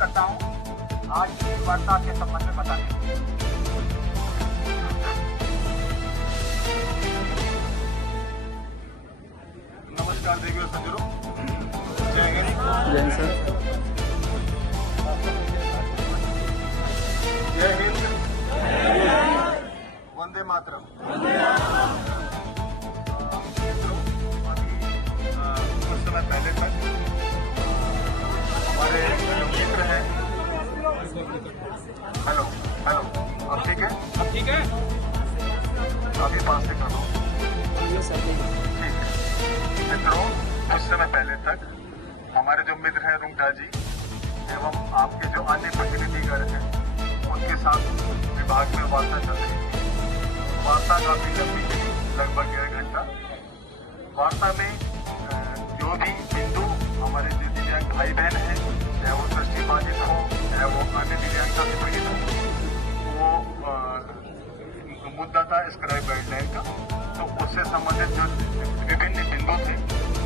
करता हूँ आज की वार्ता के संबंध में बताने के लिए। नमस्कार देवी और सज्जनों, जय हिंद। जय हिंद सर। जय हिंद, वंदे मातरम। अभी कुछ समय पहले तक हमारे जो मित्र हैं, हेलो हेलो, अब ठीक है? अब ठीक है? आगे पास से कर लो, ठीक है। मित्रों, कुछ समय पहले तक हमारे जो मित्र हैं रुंगटा जी एवं आपके जो अन्य प्रतिनिधिगण हैं उनके साथ विभाग में वार्ता चल रही थी। वार्ता काफी लंबी चली, लगभग 1.5 घंटा। वार्ता में जो भी बिंदु हमारे जो दिव्यांग भाई बहन हैं, चाहे वो दृष्टिबाधित हो चाहे वो अन्य दिव्यांगता से पीड़ित हो, वो मुद्दा था स्क्राइब गाइडलाइन का। तो उससे संबंधित जो विभिन्न बिंदु थे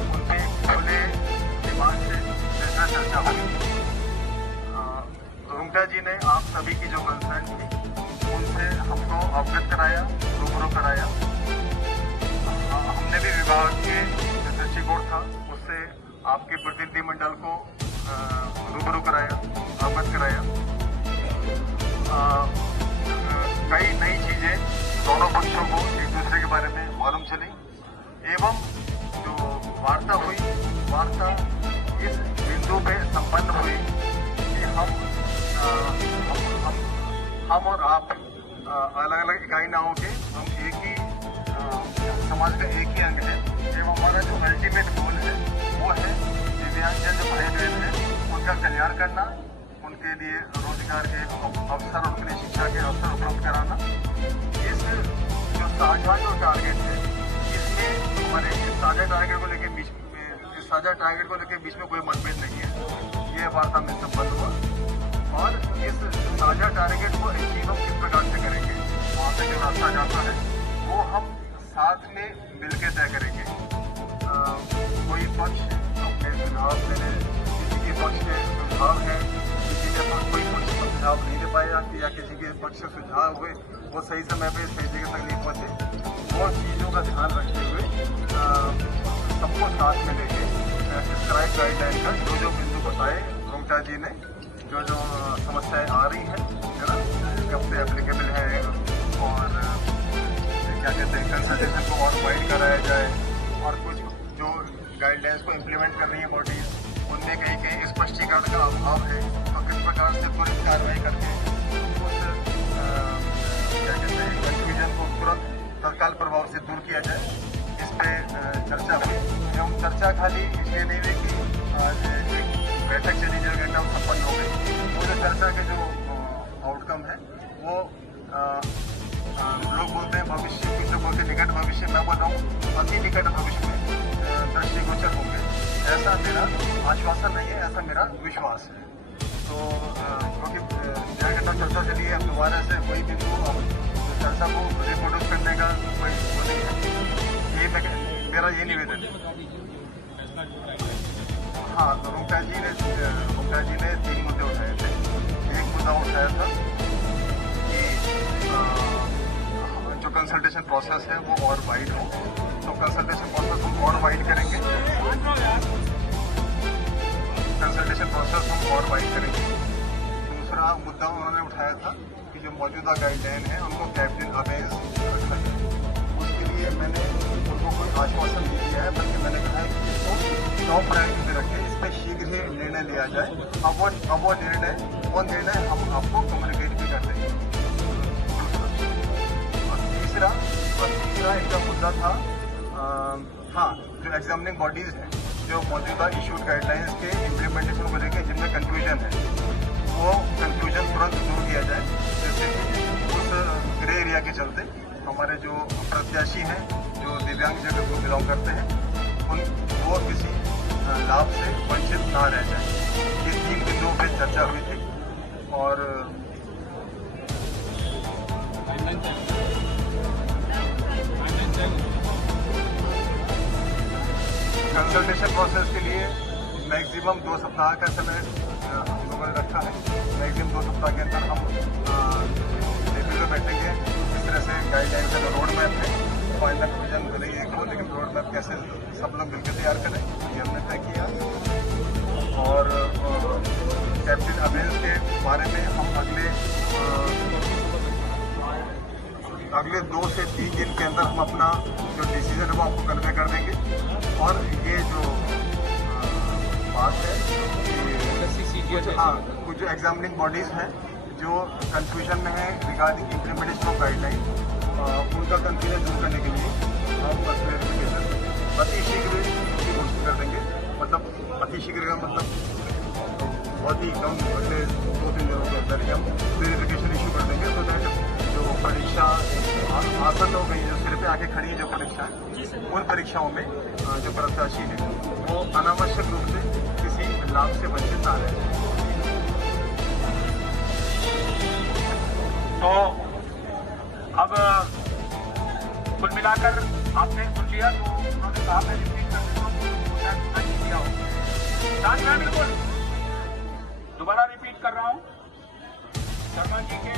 उन पे खुले दिमाग से विस्तृत चर्चा हुई। रुंगटा जी ने आप सभी की जो कंसर्न थी उनसे हमको अवगत कराया, रूबरू कराया। हमने भी विभाग के जो दृष्टिकोण था उससे आपके प्रतिनिधिमंडल को रूबरू कराया, अवगत कराया। कई नई चीजें दोनों पक्षों को एक दूसरे के बारे में मालूम चली एवं जो वार्ता हुई, वार्ता इस बिंदु पे संपन्न हुई कि हम और आप अलग अलग इकाई ना होके हम एक ही समाज का एक ही अंग है एवं हमारा जो अल्टीमेट गोल है वो है दिव्यांगजन जो भाई बहन है उनका कल्याण करना, उनके लिए रोजगार के अवसर, उनके लिए शिक्षा के अवसर उपलब्ध कराना। इस जो साझा जो टारगेट है इसमें हमारे इस साझा टारगेट को लेकर बीच में कोई मतभेद नहीं है। ये वार्ता में संपन्न हुआ और इस साझा टारगेट को अचीव हम किस प्रकार से करेंगे, वहाँ से जो रास्ता जाता है वो हम साथ में मिलकर तय करेंगे। कोई पक्ष अपने सुझाव देने, किसी के पक्ष के सुझाव है, किसी के पक्ष कोई पक्ष सुझाव नहीं दे पाया या किसी के पक्ष से सुझाव हुए वो सही समय पे सही जगह तक नहीं पहुँचे, वो चीज़ों का ध्यान रखते हुए सबको साथ में लेके स्क्राइब गाइडलाइन का जो बिंदु बताए रुंगटा जी ने, जो समस्याएं आ रही है ना, कब से एप्लीकेबल है और क्या कहते हैं कंसल्टेशन को और वाइड कराया जाए और कुछ जो गाइडलाइंस को इम्प्लीमेंट कर रही है बॉडीज उनमें कहीं कहीं स्पष्टीकरण का अभाव है तो किस प्रकार से त्वरित कार्रवाई करके उस क्या कहते हैं कंफ्यूजन को तुरंत तत्काल प्रभाव से दूर किया जाए, इस पे चर्चा हुई। एवं चर्चा खाली इसलिए नहीं हुई कि एक बैठक चली 1.5 घंटा संपन्न हो गई। वो जो चर्चा के जो आउटकम है वो लोग बोलते हैं भविष्य, कुछ लोग बोलते हैं निकट भविष्य, मैं बोल रहा हूँ अति निकट भविष्य में दृष्टिगोचर होंगे। ऐसा मेरा आश्वासन नहीं है, ऐसा मेरा विश्वास है। तो क्योंकि 1.5 घंटा चर्चा चली है, दोबारा से कोई बिंदु चर्चा को रिप्रोड्यूस करने का कोई वो नहीं है। ये मेरा ये निवेदन है। हाँ, तो रुंगटा जी ने 3 मुद्दे उठाए थे। एक मुद्दा उठाया था कि जो कंसल्टेशन प्रोसेस है वो और वाइड हो, तो कंसल्टेशन प्रोसेस हम और वाइड करेंगे। दूसरा मुद्दा उन्होंने उठाया था कि जो मौजूदा गाइडलाइन है उनको कैबिनेट अबेंस रखा जाए। उसके लिए मैंने उनको कोई आश्वासन नहीं दिया है, बल्कि मैंने कहा है कि इसको टॉप प्रायोरिटी पे रखें, इस पर शीघ्र ही निर्णय लिया जाए। अब वो निर्णय हम आपको कम्युनिकेट भी कर देंगे। और तीसरा इनका मुद्दा था हाँ, जो एग्जामिनिंग बॉडीज हैं जो मौजूदा इशूड गाइडलाइंस के इम्प्लीमेंटेशन को लेकर जिनमें कंफ्यूजन है वो कंफ्यूजन तुरंत दूर किया जाए। जैसे कि उस ग्रे एरिया के चलते हमारे जो प्रत्याशी हैं जो दिव्यांग जगत को बिलोंग करते हैं वो किसी लाभ से वंचित ना रह जाए। ये 3 बिंदुओं पर चर्चा हुई थी और कंसल्टेशन प्रोसेस के लिए मैक्सिमम 2 सप्ताह का समय हम लोगों ने रखा रखा है। एक दिन 2 सप्ताह के अंदर हम टेबल पे बैठेंगे, इस तरह से गाइडलाइन का जो रोड मैप है, फाइनल विजन भले ही एक हो, लेकिन रोड मैप कैसे सब लोग मिलकर तैयार करें ये हमने तय किया। और कैप्टन अवेंस के बारे में हम अगले 2 से 3 दिन के अंदर हम अपना जो डिसीजन है वो आपको कन्वे कर देंगे। और ये जो बात है कि कुछ जो एग्जामिनिंग बॉडीज़ हैं जो कंफ्यूजन में है रिगार्डिंग इम्प्लीमेंटेशन ऑफ गाइडलाइन, उनका कंफ्यूजन दूर करने के लिए हम क्लेरिफिकेशन अति शीघ्र की घोषणा कर देंगे। मतलब अति शीघ्र का मतलब बहुत ही कम, अगले 2-3 दिनों के अंदर ही हम क्लेरिफिकेशन इशू कर देंगे। तो दैट जो परीक्षा आसन हो गई, जो सिर पे आके खड़ी है जो परीक्षा, उन परीक्षाओं में जो प्रत्याशी है वो अनावश्यक रूप से किसी लाभ से वंचित ना रहे। तो अब कुल मिलाकर आपने सुन लिया, तो उन्होंने कहा मैं रिपीट कर देता हूँ, किया हो शांत है बिल्कुल। दोबारा रिपीट कर रहा हूँ, शर्मा जी के